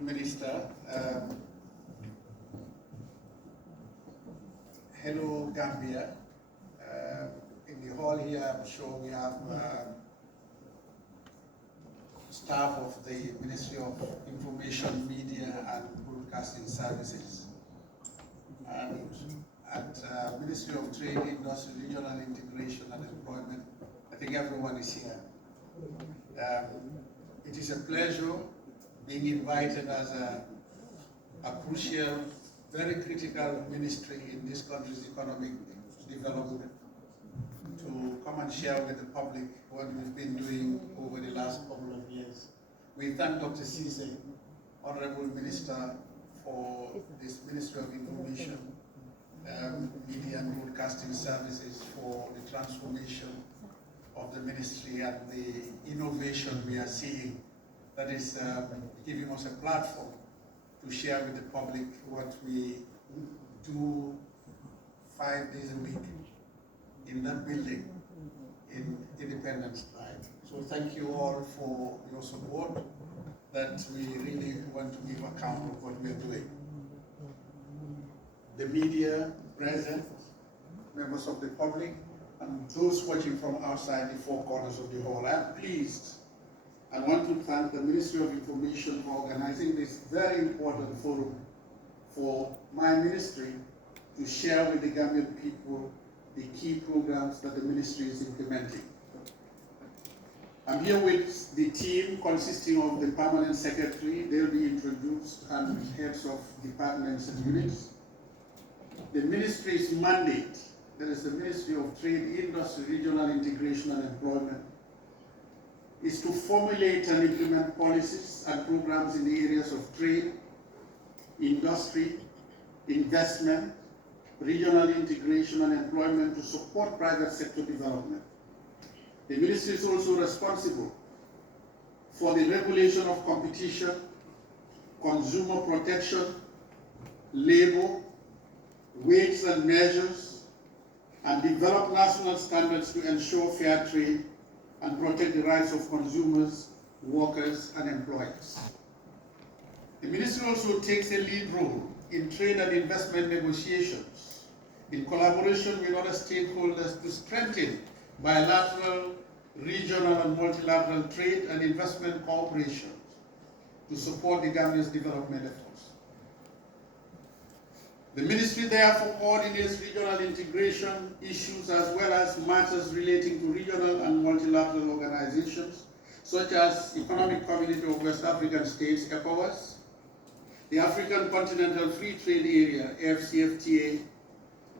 Minister. Hello, Gambia. In the hall here, I'm sure we have staff of the Ministry of Information, Media and Broadcasting Services. And at Ministry of Trade, Industry, Regional Integration and Employment, I think everyone is here. It is a pleasure being invited as a crucial, very critical ministry in this country's economic development to come and share with the public what we've been doing over the last couple of years. We thank Dr. Cisse, Honorable Minister, for this Ministry of Information, Media and Broadcasting Services for the transformation of the ministry and the innovation we are seeing that is giving us a platform to share with the public what we do 5 days a week in that building in Independence Drive. So thank you all for your support that we really want to give account of what we are doing. The media present, members of the public, and those watching from outside the four corners of the hall. I'm pleased. I want to thank the Ministry of Information for organizing this very important forum for my ministry to share with the Gambian people the key programs that the ministry is implementing. I'm here with the team consisting of the permanent secretary, they'll be introduced, and heads of departments and units. The ministry's mandate, that is the Ministry of Trade, Industry, Regional Integration and Employment, is to formulate and implement policies and programs in the areas of trade, industry, investment, regional integration and employment to support private sector development. The ministry is also responsible for the regulation of competition, consumer protection, labor, weights and measures, and develop national standards to ensure fair trade and protect the rights of consumers, workers, and employers. The ministry also takes a lead role in trade and investment negotiations in collaboration with other stakeholders to strengthen bilateral, regional, and multilateral trade and investment cooperation to support the Gambia's development efforts. The ministry therefore coordinates regional integration issues as well as matters relating to regional and multilateral organizations such as Economic Community of West African States, ECOWAS, the African Continental Free Trade Area, AfCFTA,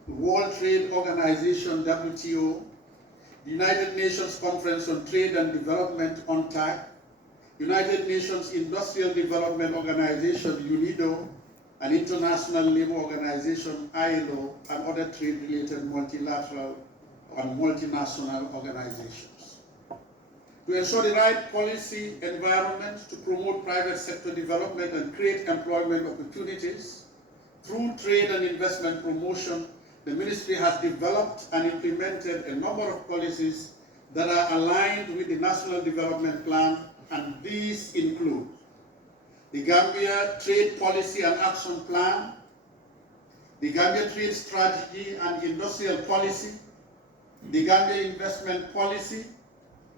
the World Trade Organization, WTO, the United Nations Conference on Trade and Development, UNCTAD, United Nations Industrial Development Organization, UNIDO, and International Labour Organization, ILO, and other trade-related multilateral and multinational organizations. To ensure the right policy environment to promote private sector development and create employment opportunities, through trade and investment promotion, the ministry has developed and implemented a number of policies that are aligned with the National Development Plan, and these include the Gambia Trade Policy and Action Plan, the Gambia Trade Strategy and Industrial Policy, the Gambia Investment Policy,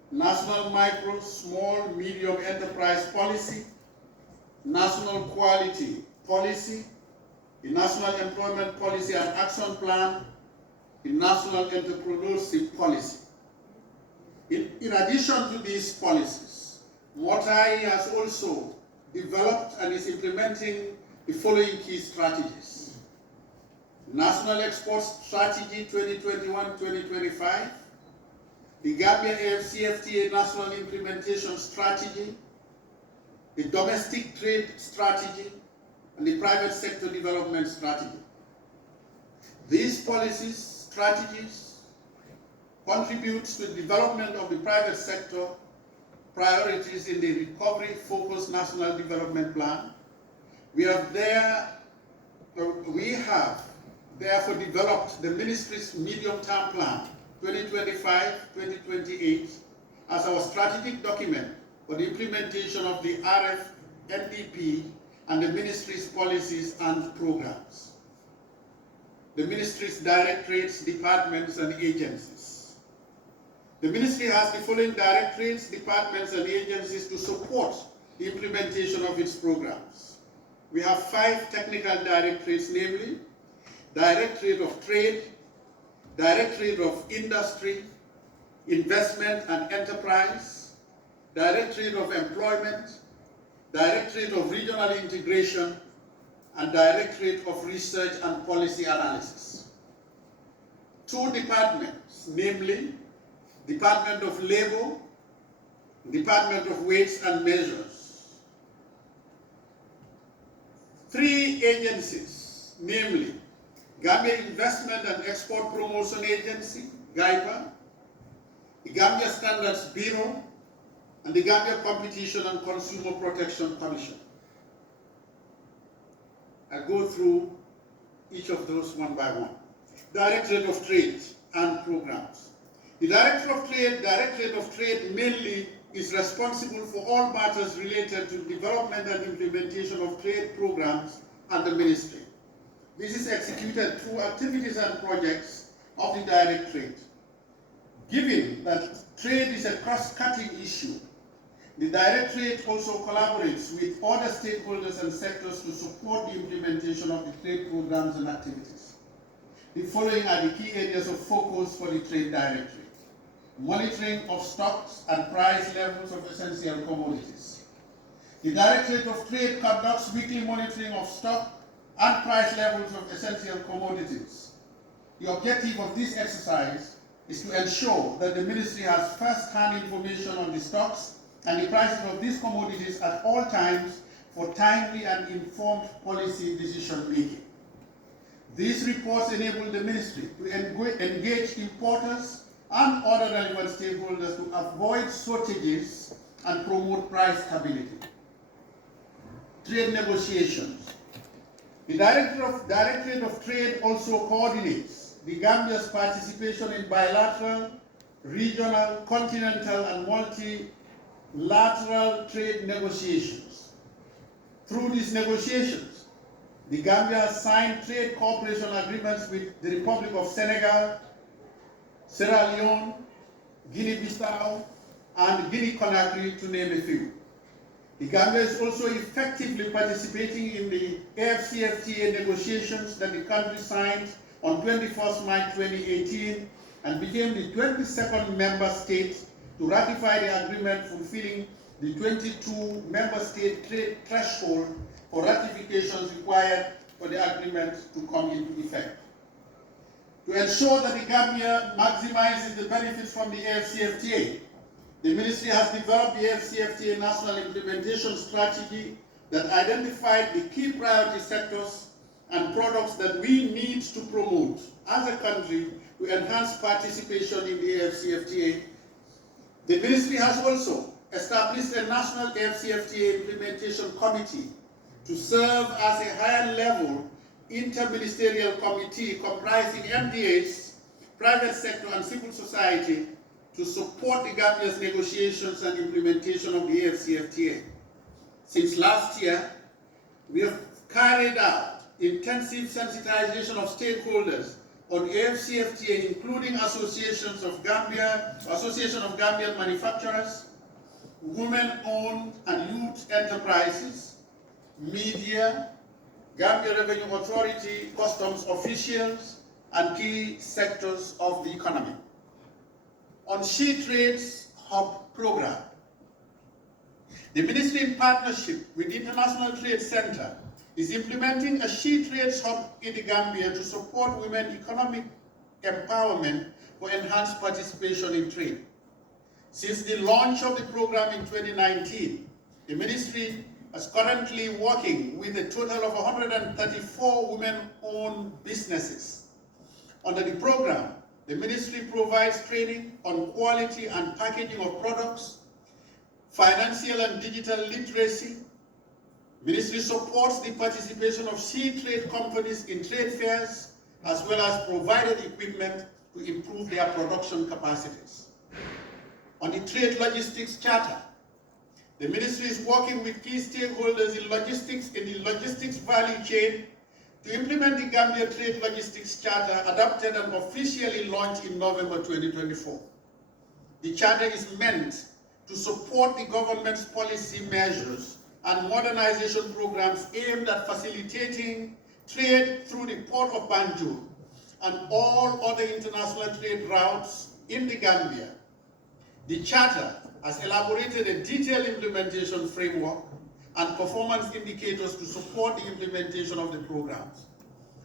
National Micro, Small, Medium Enterprise Policy, National Quality Policy, the National Employment Policy and Action Plan, the National Entrepreneurship Policy. In addition to these policies, MOTAI has also developed and is implementing the following key strategies. National Export Strategy 2021-2025, the Gambia AfCFTA National Implementation Strategy, the Domestic Trade Strategy, and the Private Sector Development Strategy. These policies, strategies, contribute to the development of the private sector priorities in the recovery-focused National Development Plan. We have therefore developed the Ministry's Medium-Term Plan 2025-2028 as our strategic document for the implementation of the RF NDP and the ministry's policies and programs. The ministry's directorates, departments, and agencies. The ministry has the following directorates, departments, and agencies to support the implementation of its programs. We have 5 technical directorates, namely Directorate of Trade, Directorate of Industry, Investment and Enterprise, Directorate of Employment, Directorate of Regional Integration, and Directorate of Research and Policy Analysis. 2 departments, namely Department of Labor, Department of Weights and Measures. 3 agencies, namely Gambia Investment and Export Promotion Agency, GIPA, the Gambia Standards Bureau, and the Gambia Competition and Consumer Protection Commission. I'll go through each of those one by one. Directorate of Trade and Programs. The Directorate of Trade mainly is responsible for all matters related to development and implementation of trade programs and the ministry. This is executed through activities and projects of the Directorate. Given that trade is a cross-cutting issue, the Directorate also collaborates with other stakeholders and sectors to support the implementation of the trade programs and activities. The following are the key areas of focus for the Trade Directorate. Monitoring of stocks and price levels of essential commodities. The Directorate of Trade conducts weekly monitoring of stock and price levels of essential commodities. The objective of this exercise is to ensure that the ministry has first-hand information on the stocks and the prices of these commodities at all times for timely and informed policy decision-making. These reports enable the ministry to engage importers and other relevant stakeholders to avoid shortages and promote price stability. Trade negotiations. The Directorate of Trade also coordinates the Gambia's participation in bilateral, regional, continental, and multilateral trade negotiations. Through these negotiations, the Gambia has signed trade cooperation agreements with the Republic of Senegal, Sierra Leone, Guinea-Bissau, and Guinea-Conakry, to name a few. The Gambia is also effectively participating in the AFCFTA negotiations that the country signed on 21st March 2018 and became the 22nd member state to ratify the agreement, fulfilling the 22 member state trade threshold for ratifications required for the agreement to come into effect. To ensure that the Gambia maximizes the benefits from the AFCFTA, the ministry has developed the AFCFTA National Implementation Strategy that identified the key priority sectors and products that we need to promote as a country to enhance participation in the AFCFTA. The ministry has also established a National AFCFTA Implementation Committee to serve as a higher level interministerial committee comprising MDAs, private sector, and civil society to support the Gambia's negotiations and implementation of the AFCFTA. Since last year, we have carried out intensive sensitization of stakeholders on AFCFTA, including Association of Gambian Manufacturers, women-owned and youth enterprises, media, Gambia Revenue Authority, customs officials, and key sectors of the economy. On She Trades Hub program, the ministry, in partnership with the International Trade Center, is implementing a She Trades Hub in the Gambia to support women economic empowerment for enhanced participation in trade. Since the launch of the program in 2019, the ministry is currently working with a total of 134 women-owned businesses. Under the program, the ministry provides training on quality and packaging of products, financial and digital literacy. Ministry supports the participation of She Trade companies in trade fairs, as well as provided equipment to improve their production capacities. On the Trade Logistics Charter, the ministry is working with key stakeholders in logistics in the logistics value chain to implement the Gambia Trade Logistics Charter adopted and officially launched in November 2024. The charter is meant to support the government's policy measures and modernization programs aimed at facilitating trade through the port of Banjul and all other international trade routes in the Gambia. The charter has elaborated a detailed implementation framework and performance indicators to support the implementation of the programs.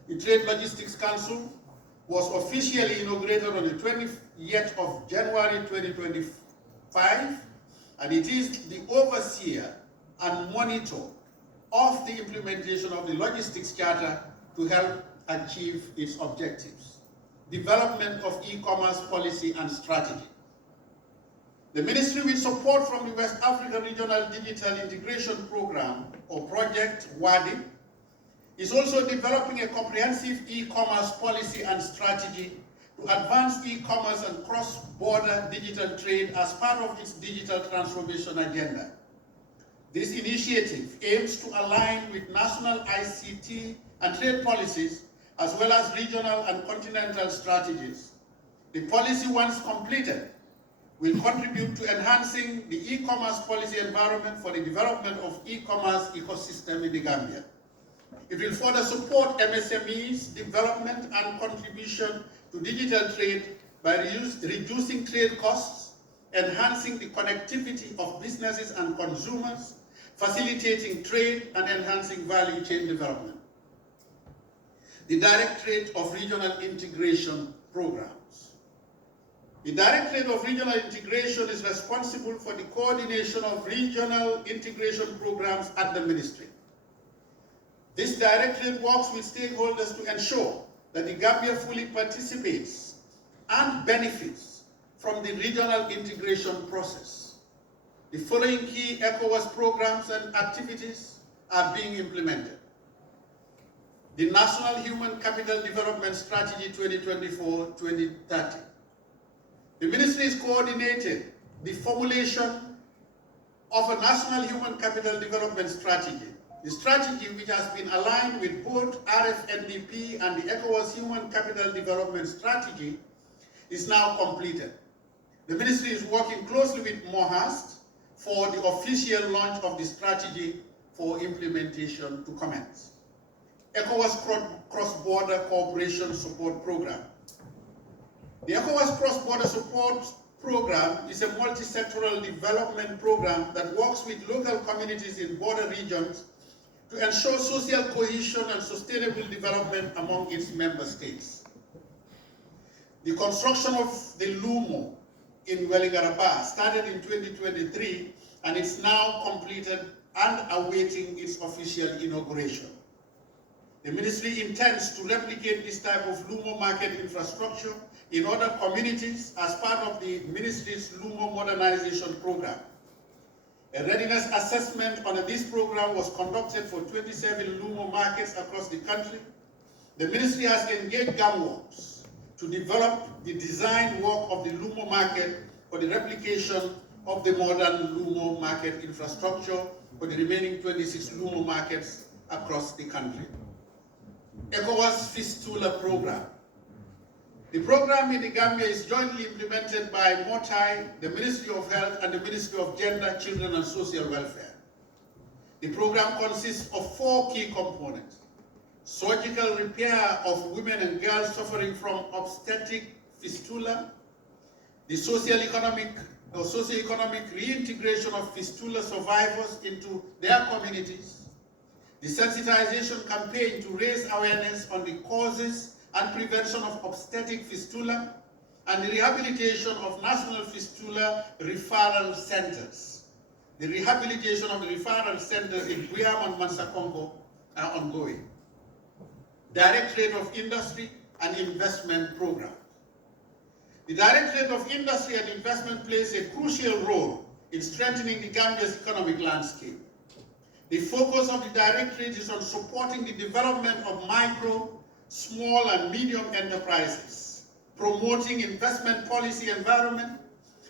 The Trade Logistics Council was officially inaugurated on the 20th of January 2025, and it is the overseer and monitor of the implementation of the Logistics Charter to help achieve its objectives. Development of e-commerce policy and strategy. The Ministry, with support from the West Africa Regional Digital Integration Program, or Project WADI, is also developing a comprehensive e-commerce policy and strategy to advance e-commerce and cross-border digital trade as part of its digital transformation agenda. This initiative aims to align with national ICT and trade policies, as well as regional and continental strategies. The policy, once completed, will contribute to enhancing the e-commerce policy environment for the development of e-commerce ecosystem in the Gambia. It will further support MSMEs' development and contribution to digital trade by reducing trade costs, enhancing the connectivity of businesses and consumers, facilitating trade, and enhancing value chain development. The Directorate of Regional Integration Programs. The Directorate of Regional Integration is responsible for the coordination of regional integration programs at the Ministry. This Directorate works with stakeholders to ensure that the Gambia fully participates and benefits from the regional integration process. The following key ECOWAS programs and activities are being implemented. The National Human Capital Development Strategy 2024-2030. The Ministry is coordinated the formulation of a National Human Capital Development Strategy. The strategy, which has been aligned with both RFNDP and the ECOWAS Human Capital Development Strategy, is now completed. The Ministry is working closely with MOHAST for the official launch of the strategy for implementation to commence. ECOWAS Cross-Border Cooperation Support Program. The ECOWAS Cross-Border Support Program is a multi-sectoral development program that works with local communities in border regions to ensure social cohesion and sustainable development among its member states. The construction of the LUMO in Weligaraba started in 2023 and is now completed and awaiting its official inauguration. The Ministry intends to replicate this type of LUMO market infrastructure in other communities as part of the Ministry's LUMO modernization program. A readiness assessment on this program was conducted for 27 LUMO markets across the country. The Ministry has engaged GAMWorks to develop the design work of the LUMO market for the replication of the modern LUMO market infrastructure for the remaining 26 LUMO markets across the country. ECOWAS Fistula Program. The program in the Gambia is jointly implemented by MOTAI, the Ministry of Health, and the Ministry of Gender, Children and Social Welfare. The program consists of 4 key components: surgical repair of women and girls suffering from obstetric fistula, the socio-economic reintegration of fistula survivors into their communities, the sensitization campaign to raise awareness on the causes and prevention of obstetric fistula, and the rehabilitation of national fistula referral centers. The rehabilitation of the referral centers in Guiam and Mansa Congo are ongoing. Directorate of Industry and Investment Program. The Directorate of Industry and Investment plays a crucial role in strengthening the Gambia's economic landscape. The focus of the Directorate is on supporting the development of micro, small and medium enterprises, promoting investment policy environment,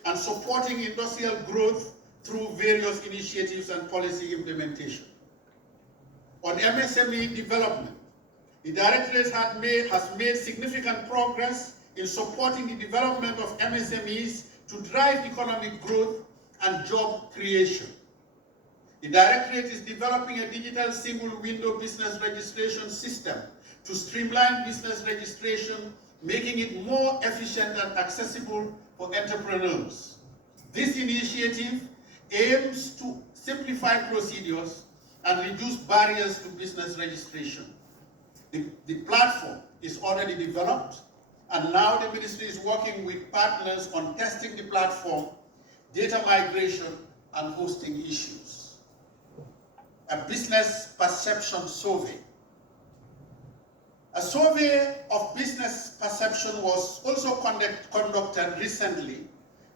and supporting industrial growth through various initiatives and policy implementation. On MSME development, the Directorate has made significant progress in supporting the development of MSMEs to drive economic growth and job creation. The Directorate is developing a digital single window business registration system to streamline business registration, making it more efficient and accessible for entrepreneurs. This initiative aims to simplify procedures and reduce barriers to business registration. The platform is already developed, and now the ministry is working with partners on testing the platform, data migration, and hosting issues. A business perception survey. A survey of business perception was also conducted recently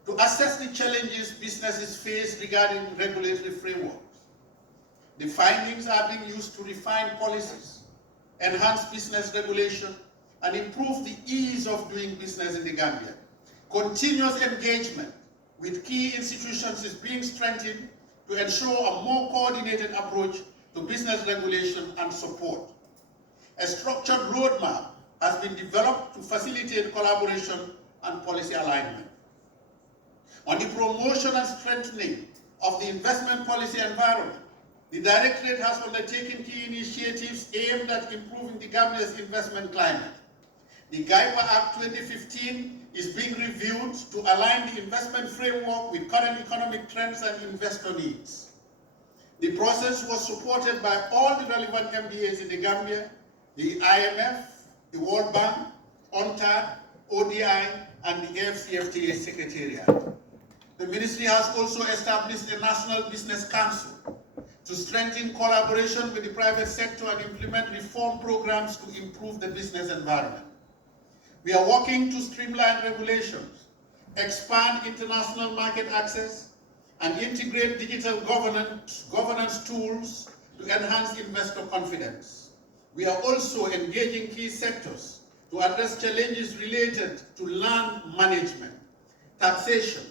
to assess the challenges businesses face regarding regulatory frameworks. The findings are being used to refine policies, enhance business regulation, and improve the ease of doing business in the Gambia. Continuous engagement with key institutions is being strengthened to ensure a more coordinated approach to business regulation and support. A structured roadmap has been developed to facilitate collaboration and policy alignment. On the promotion and strengthening of the investment policy environment, the Directorate has undertaken key initiatives aimed at improving the Gambia's investment climate. The GIPA Act 2015 is being reviewed to align the investment framework with current economic trends and investor needs. The process was supported by all the relevant MDAs in the Gambia, the IMF, the World Bank, UNCTAD, ODI, and the AFCFTA Secretariat. The ministry has also established a National Business Council to strengthen collaboration with the private sector and implement reform programs to improve the business environment. We are working to streamline regulations, expand international market access, and integrate digital governance tools to enhance investor confidence. We are also engaging key sectors to address challenges related to land management, taxation,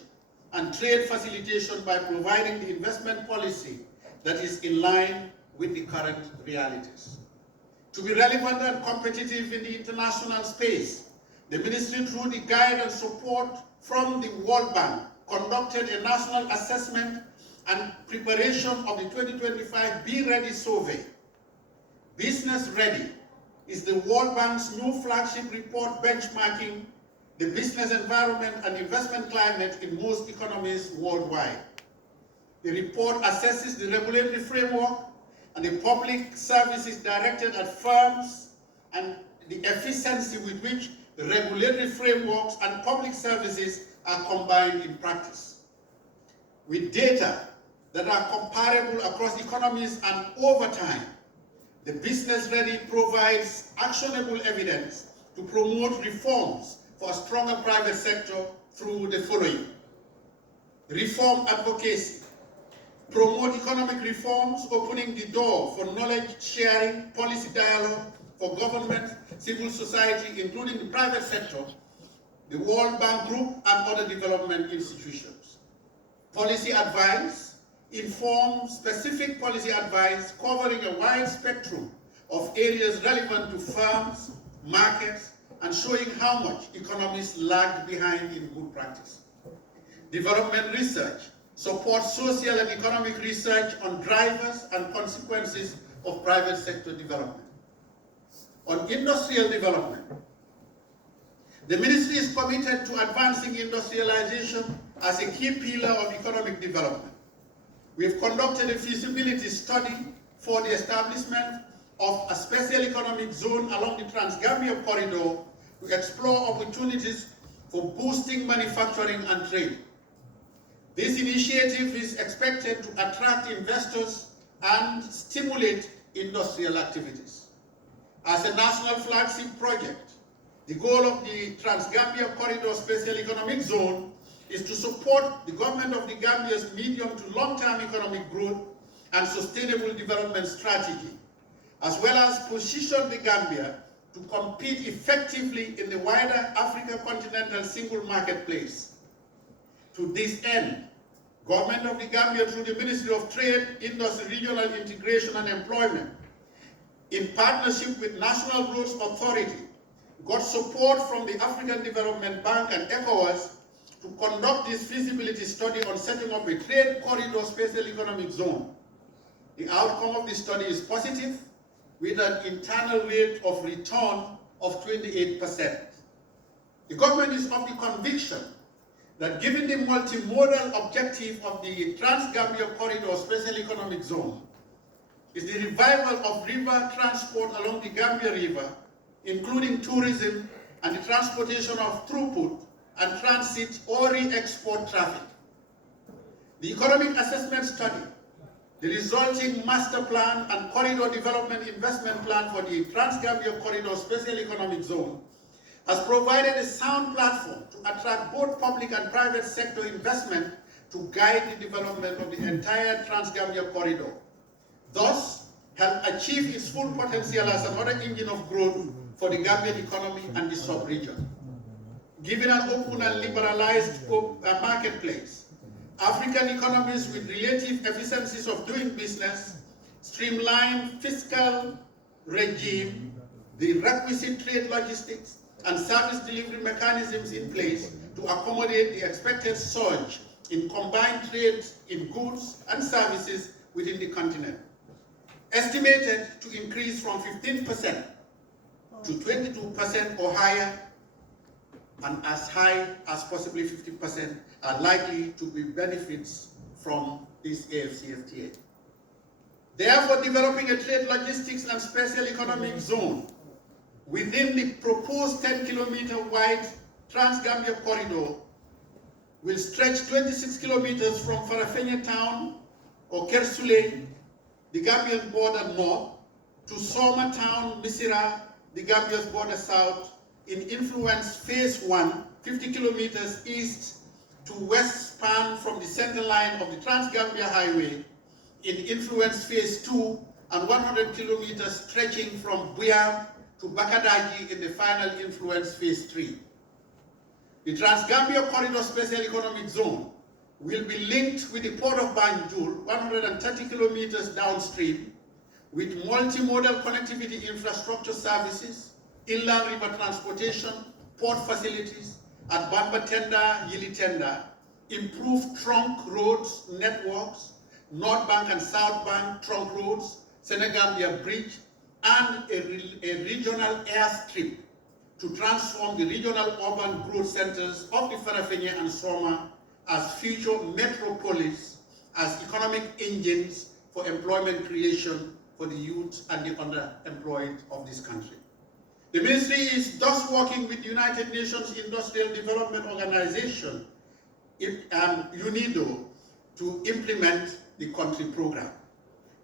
and trade facilitation by providing the investment policy that is in line with the current realities. To be relevant and competitive in the international space, the ministry, through the guide and support from the World Bank, conducted a national assessment and preparation of the 2025 Be Ready survey. Business Ready is the World Bank's new flagship report benchmarking the business environment and investment climate in most economies worldwide. The report assesses the regulatory framework and the public services directed at firms and the efficiency with which the regulatory frameworks and public services are combined in practice. With data that are comparable across economies and over time, the Business Ready provides actionable evidence to promote reforms for a stronger private sector through the following: reform advocacy, promote economic reforms, opening the door for knowledge sharing, policy dialogue for government, civil society, including the private sector, the World Bank Group, and other development institutions. Policy advice, inform specific policy advice covering a wide spectrum of areas relevant to firms, markets, and showing how much economies lagged behind in good practice. Development research, support social and economic research on drivers and consequences of private sector development. On industrial development, the ministry is committed to advancing industrialization as a key pillar of economic development. We have conducted a feasibility study for the establishment of a special economic zone along the Trans-Gambia corridor to explore opportunities for boosting manufacturing and trade. This initiative is expected to attract investors and stimulate industrial activities. As a national flagship project, the goal of the Trans-Gambia Corridor Special Economic Zone is to support the government of the Gambia's medium to long-term economic growth and sustainable development strategy, as well as position the Gambia to compete effectively in the wider Africa continental single marketplace. To this end, Government of the Gambia, through the Ministry of Trade, Industry, Regional Integration and Employment, in partnership with National Roads Authority, got support from the African Development Bank and ECOWAS to conduct this feasibility study on setting up a trade corridor special economic zone. The outcome of the study is positive, with an internal rate of return of 28%. The government is of the conviction that given the multimodal objective of the Trans-Gambia Corridor Special Economic Zone, is the revival of river transport along the Gambia River, including tourism and the transportation of throughput and transit or re-export traffic. The economic assessment study, the resulting master plan and corridor development investment plan for the Trans-Gambia Corridor Special Economic Zone has provided a sound platform to attract both public and private sector investment to guide the development of the entire Trans-Gambia Corridor, thus help achieve its full potential as another engine of growth for the Gambian economy and the sub-region. Given an open and liberalized marketplace, African economies with relative efficiencies of doing business, streamlined fiscal regime, the requisite trade logistics, and service delivery mechanisms in place to accommodate the expected surge in combined trade in goods and services within the continent, estimated to increase from 15% to 22% or higher, and as high as possibly 50% are likely to be benefits from this AFCFTA. Therefore, developing a trade logistics and special economic zone within the proposed 10-kilometer wide Trans-Gambia corridor will stretch 26 kilometers from Farafenni town or Kersule, the Gambian border north, to Soma town, Misira, the Gambia's border south, in influence phase 1, 50 kilometers east to west span from the center line of the Trans-Gambia Highway, in influence phase 2, and 100 kilometers stretching from Buyam to Bakadaji in the final influence phase 3. The Trans-Gambia Corridor Special Economic Zone will be linked with the port of Banjul, 130 kilometers downstream, with multimodal connectivity infrastructure services, inland river transportation, port facilities at Bambatenda, Yilitenda, improved trunk roads networks, North Bank and South Bank trunk roads, Senegambia Bridge, and a regional airstrip to transform the regional urban growth centers of the Farafenni and Soma as future metropolis, as economic engines for employment creation for the youth and the underemployed of this country. The ministry is thus working with the United Nations Industrial Development Organization, UNIDO, to implement the country program.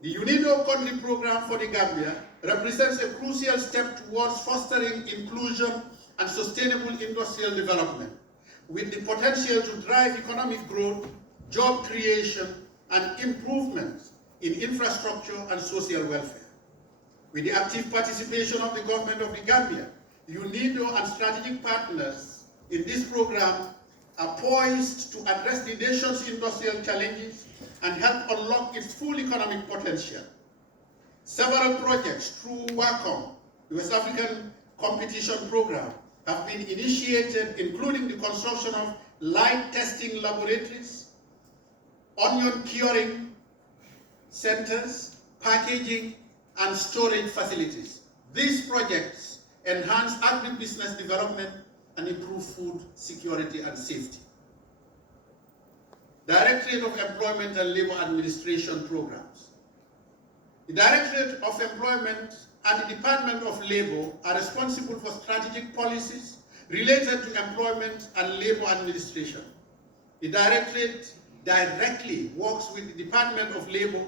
The UNIDO country program for the Gambia represents a crucial step towards fostering inclusion and sustainable industrial development, with the potential to drive economic growth, job creation, and improvements in infrastructure and social welfare. With the active participation of the government of the Gambia, UNIDO and strategic partners in this program are poised to address the nation's industrial challenges and help unlock its full economic potential. Several projects through WACOM, the West African Competition Program, have been initiated, including the construction of light testing laboratories, onion curing centers, packaging, and storage facilities. These projects enhance agribusiness development and improve food security and safety. Directorate of Employment and Labor Administration Programs. The Directorate of Employment and the Department of Labor are responsible for strategic policies related to employment and labor administration. The Directorate directly works with the Department of Labor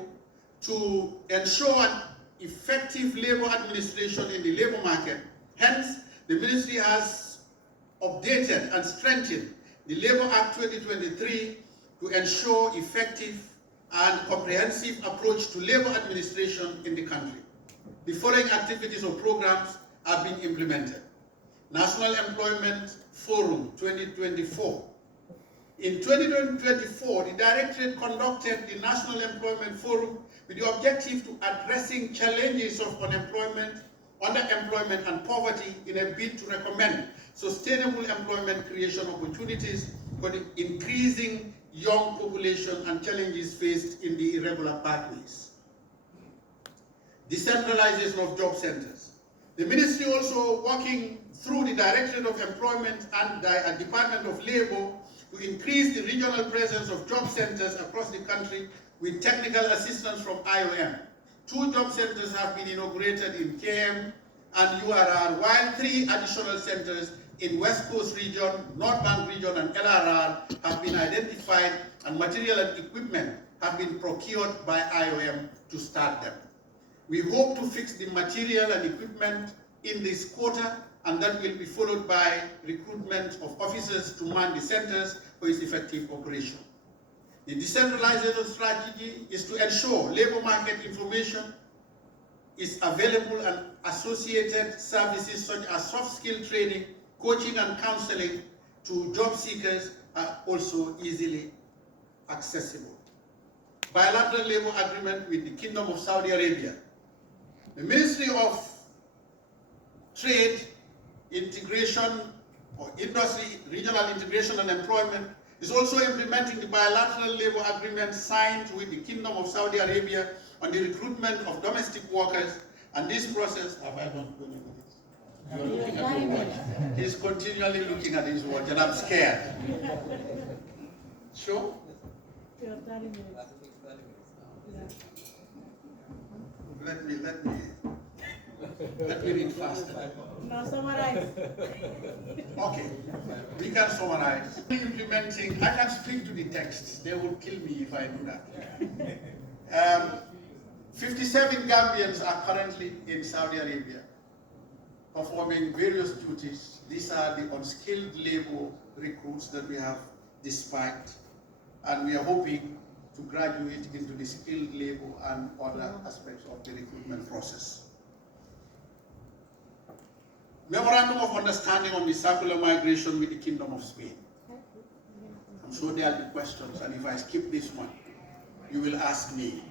to ensure an effective labor administration in the labor market. Hence, the ministry has updated and strengthened the Labor Act 2023 to ensure effective and comprehensive approach to labor administration in the country. The following activities or programs are being implemented. National Employment Forum 2024. In 2024, the Directorate conducted the National Employment Forum with the objective to addressing challenges of unemployment, underemployment, and poverty in a bid to recommend sustainable employment creation opportunities for the increasing young population and challenges faced in the irregular pathways. Decentralization of job centers. The ministry also working through the Directorate of Employment and the Department of Labor to increase the regional presence of job centers across the country with technical assistance from IOM. 2 job centers have been inaugurated in KM and URR, while 3 additional centers in West Coast region, North Bank region, and LRR have been identified, and material and equipment have been procured by IOM to start them. We hope to fix the material and equipment in this quarter, and that will be followed by recruitment of officers to man the centers for its effective operation. The decentralization strategy is to ensure labor market information is available and associated services such as soft skill training, coaching and counseling to job seekers are also easily accessible. Bilateral labor agreement with the Kingdom of Saudi Arabia. The Ministry of Trade, Integration, or Industry, Regional Integration and Employment is also implementing the bilateral labor agreement signed with the Kingdom of Saudi Arabia on the recruitment of domestic workers, and this process, have I done with this? You're looking at your watch. He's continually looking at his watch, and I'm scared. Sure? Let me read faster. Now summarize. Okay, we can summarize. Implementing, I can speak to the text. They will kill me if I do that. 57 Gambians are currently in Saudi Arabia performing various duties. These are the unskilled labor recruits that we have dispatched, and we are hoping to graduate into the skilled labor and other aspects of the recruitment process. Memorandum of Understanding on the Circular Migration with the Kingdom of Spain. I'm sure there will be questions, and if I skip this one, you will ask me.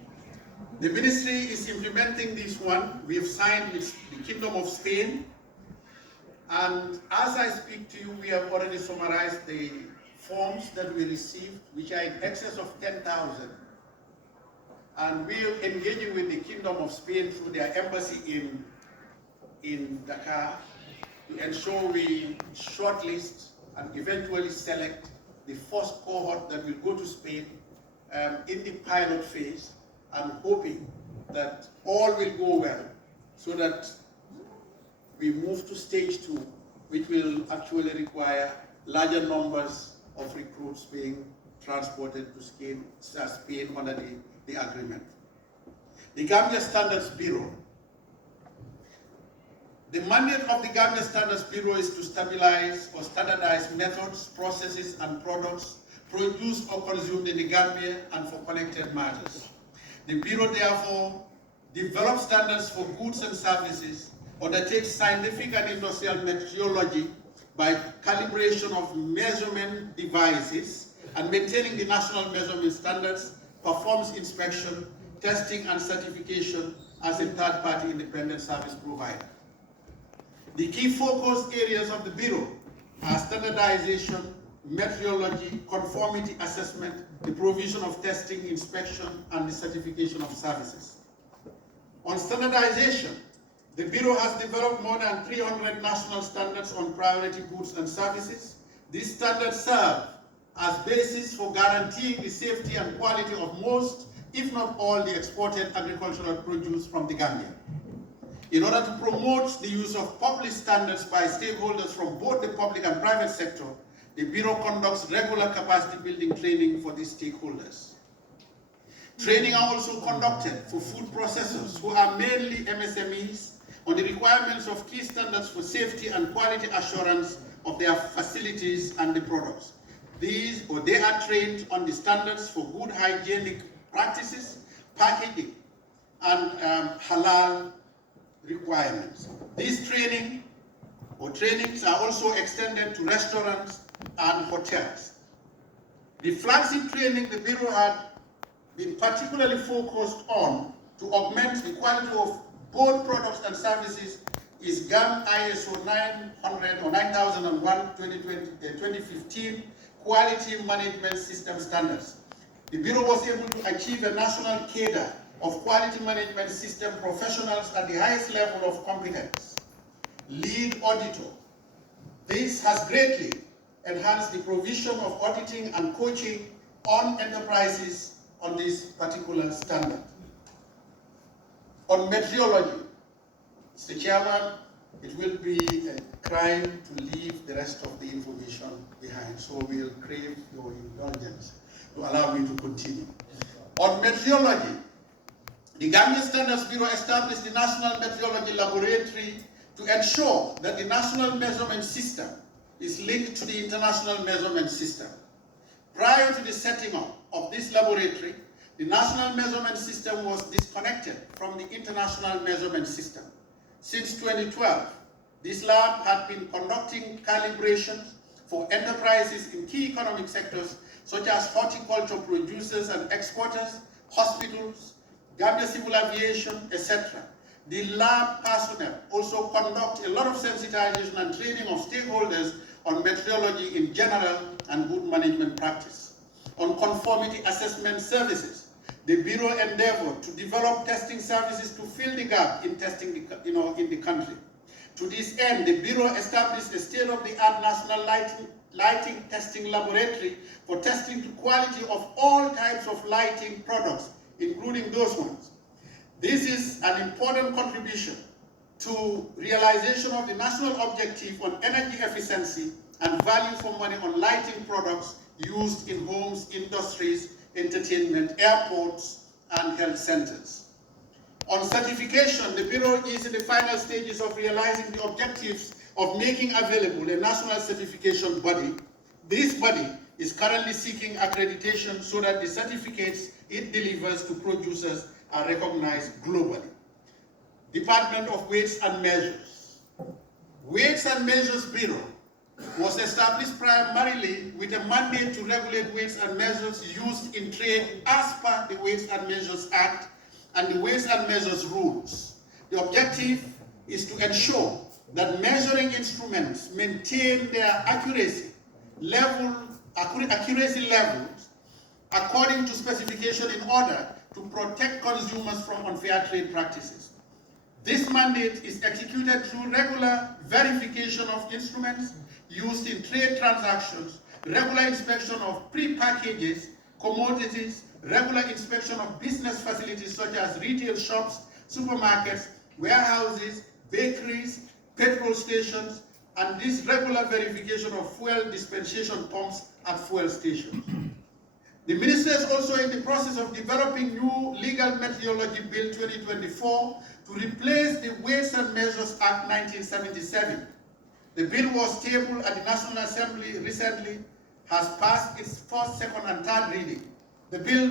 The ministry is implementing this one. We have signed with the Kingdom of Spain, and as I speak to you, we have already summarized the forms that we received, which are in excess of 10,000. And we are engaging with the Kingdom of Spain through their embassy in Dakar to ensure we shortlist and eventually select the first cohort that will go to Spain in the pilot phase, and hoping that all will go well so that we move to stage 2, which will actually require larger numbers of recruits being transported to Spain under the agreement. The Gambia Standards Bureau. The mandate of the Gambia Standards Bureau is to stabilize or standardize methods, processes, and products produced or consumed in the Gambia and for connected matters. The Bureau therefore develops standards for goods and services, undertakes scientific and industrial metrology by calibration of measurement devices and maintaining the national measurement standards, performs inspection, testing, and certification as a third-party independent service provider. The key focus areas of the Bureau are standardization, metrology, conformity assessment, the provision of testing, inspection, and the certification of services. On standardization, the Bureau has developed more than 300 national standards on priority goods and services. These standards serve as basis for guaranteeing the safety and quality of most, if not all, the exported agricultural produce from the Gambia. In order to promote the use of published standards by stakeholders from both the public and private sector, the Bureau conducts regular capacity building training for these stakeholders. Training are also conducted for food processors, who are mainly MSMEs, on the requirements of key standards for safety and quality assurance of their facilities and the products. They are trained on the standards for good hygienic practices, packaging, and halal requirements. These trainings are also extended to restaurants and hotels. The flagship training the Bureau had been particularly focused on to augment the quality of both products and services is GAM ISO 900 or 9001 2015 Quality Management System Standards. The Bureau was able to achieve a national cadre of quality management system professionals at the highest level of competence. Lead auditor. This has greatly enhanced the provision of auditing and coaching on enterprises on this particular standard. On metrology, Mr. Chairman, it will be a crime to leave the rest of the information behind, so we'll crave your indulgence to allow me to continue. On metrology, the Gambia Standards Bureau established the National Metrology Laboratory to ensure that the national measurement system is linked to the international measurement system. Prior to the setting up of this laboratory, the national measurement system was disconnected from the international measurement system. Since 2012, this lab had been conducting calibrations for enterprises in key economic sectors such as horticulture producers and exporters, hospitals, Gambia Civil Aviation, etc. The lab personnel also conduct a lot of sensitization and training of stakeholders on metrology in general and good management practice. On conformity assessment services, the Bureau endeavored to develop testing services to fill the gap in testing in the country. To this end, the Bureau established a state-of-the-art national lighting testing laboratory for testing the quality of all types of lighting products, including those ones. This is an important contribution to realization of the national objective on energy efficiency and value for money on lighting products used in homes, industries, entertainment, airports, and health centers. On certification, the Bureau is in the final stages of realizing the objectives of making available a national certification body. This body is currently seeking accreditation so that the certificates it delivers to producers are recognized globally. Department of Weights and Measures. Weights and Measures Bureau was established primarily with a mandate to regulate weights and measures used in trade as per the Weights and Measures Act and the Weights and Measures rules. The objective is to ensure that measuring instruments maintain their accuracy levels according to specification in order to protect consumers from unfair trade practices. This mandate is executed through regular verification of instruments used in trade transactions, regular inspection of pre-packages, commodities, regular inspection of business facilities such as retail shops, supermarkets, warehouses, bakeries, petrol stations, and this regular verification of fuel dispensation pumps at fuel stations. The Minister is also in the process of developing new legal methodology bill 2024 to replace the Weights and Measures Act 1977. The bill was tabled at the National Assembly recently, has passed its first, second, and third reading. The bill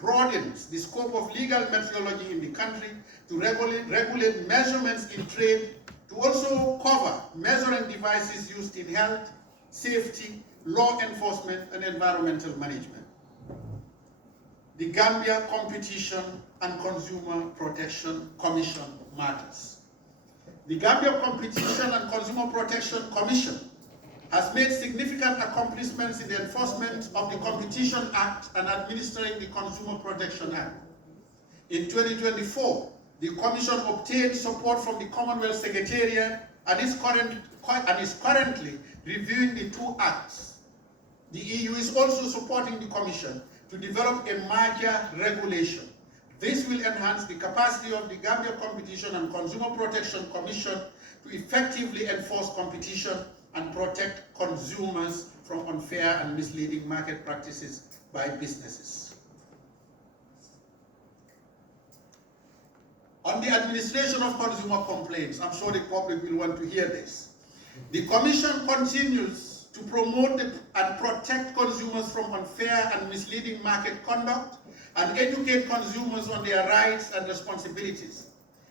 broadens the scope of legal methodology in the country to regulate measurements in trade, to also cover measuring devices used in health, safety, law enforcement, and environmental management. The Gambia Competition and Consumer Protection Commission matters. The Gambia Competition and Consumer Protection Commission has made significant accomplishments in the enforcement of the Competition Act and administering the Consumer Protection Act. In 2024, the Commission obtained support from the Commonwealth Secretariat and is currently reviewing the two acts. The EU is also supporting the Commission to develop a merger regulation. This will enhance the capacity of the Gambia Competition and Consumer Protection Commission to effectively enforce competition and protect consumers from unfair and misleading market practices by businesses. On the administration of consumer complaints, I'm sure the public will want to hear this. The Commission continues to promote and protect consumers from unfair and misleading market conduct and educate consumers on their rights and responsibilities.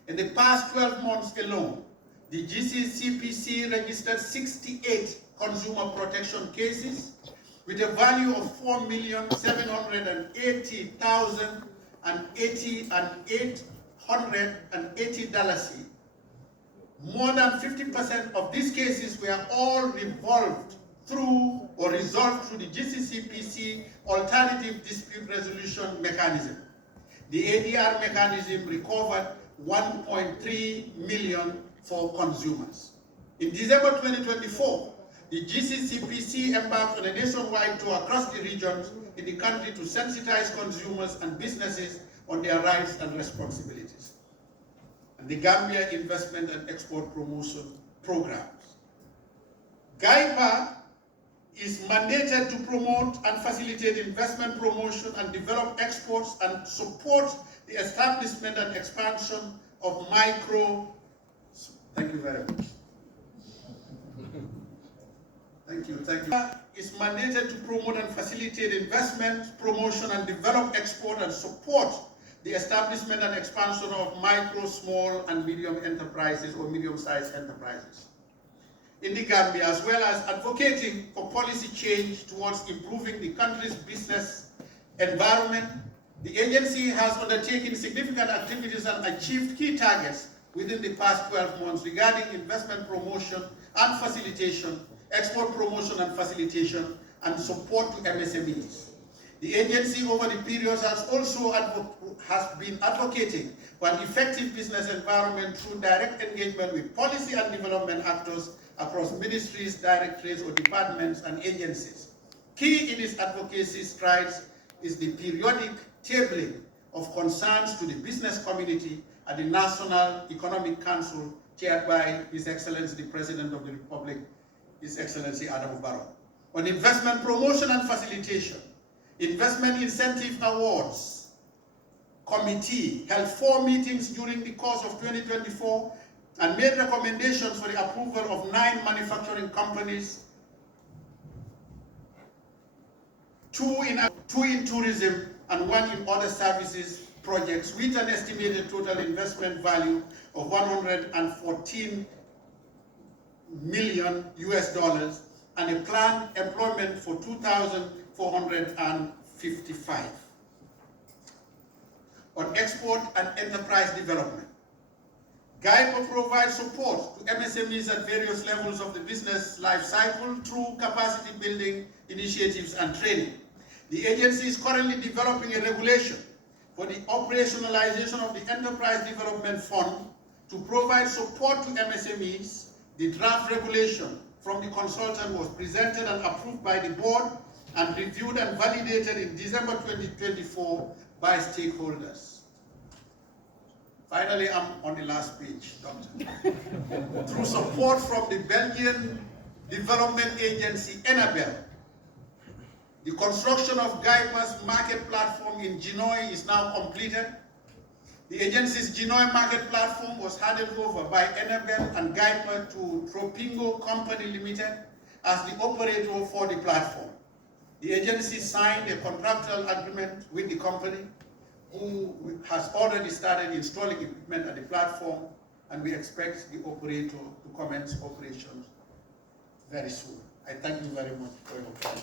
In the past 12 months alone, the GCCPC registered 68 consumer protection cases with a value of $4,780,880. More than 50% of these cases were all resolved through the GCCPC Alternative Dispute Resolution Mechanism. The ADR mechanism recovered 1.3 million for consumers. In December 2024, the GCCPC embarked on a nationwide tour across the regions in the country to sensitize consumers and businesses on their rights and responsibilities. And the Gambia Investment and Export Promotion Programs. GIPA is mandated to promote and facilitate investment promotion and develop exports and support the establishment and expansion of Thank you very much. Thank you. Is mandated to promote and facilitate investment, promotion, and develop export and support the establishment and expansion of micro, small, and medium enterprises or medium-sized enterprises in the Gambia, as well as advocating for policy change towards improving the country's business environment. The agency has undertaken significant activities and achieved key targets within the past 12 months regarding investment promotion and facilitation, export promotion and facilitation, and support to MSMEs. The agency over the period has also been advocating for an effective business environment through direct engagement with policy and development actors across ministries, directorates, or departments and agencies. Key in its advocacy strides is the periodic tabling of concerns to the business community at the National Economic Council, chaired by His Excellency the President of the Republic, His Excellency Adam Barrow. On investment promotion and facilitation, Investment Incentive Awards Committee held 4 meetings during the course of 2024 and made recommendations for the approval of 9 manufacturing companies, 2 in tourism and 1 in other services projects, with an estimated total investment value of $114 million and a planned employment for 2,455. On export and enterprise development, GIPA provides support to MSMEs at various levels of the business life cycle through capacity building initiatives and training. The agency is currently developing a regulation for the operationalization of the Enterprise Development Fund to provide support to MSMEs. The draft regulation from the consultant was presented and approved by the board and reviewed and validated in December 2024 by stakeholders. Finally, I'm on the last page, Doctor. Through support from the Belgian Development Agency, Enabel, the construction of GIPA's market platform in Genoa is now completed. The agency's Genoa market platform was handed over by Enabel and GIPA to Tropingo Company Limited as the operator for the platform. The agency signed a contractual agreement with the company, who has already started installing equipment at the platform, and we expect the operator to commence operations very soon. I thank you very much for your time.